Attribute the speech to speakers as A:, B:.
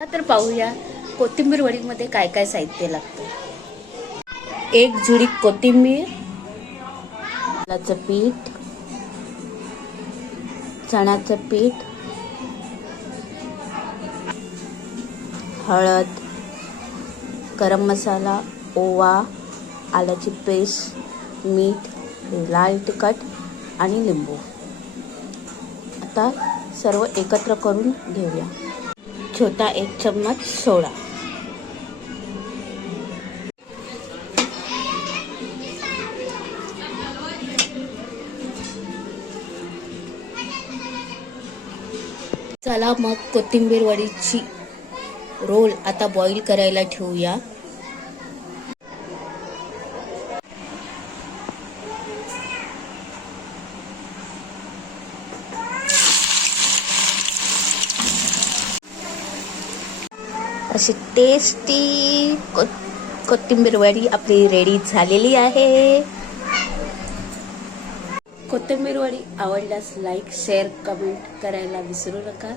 A: तर पाहूया कोथिंबीर वडीमध्ये काय काय साहित्य लागतं. एक जुडी कोथिंबीर तांदळाचं पीठ चण्याचं पीठ हळद गरम मसाला ओवा आल्याची पेस्ट मीठ लाल तिखट आणि लिंबू. आता सर्व एकत्र करून घेऊया. छोटा एक चम्मच सोडा. चला मग कोथिंबीर वडीची रोल आता बॉईल करायला ठेवूया. अशी टेस्टी को कोथिंबीर वडी आपली रेडी झालेली आहे. कोथिंबीर वडी आवडल्यास लाईक शेअर कमेंट करायला विसरू नका.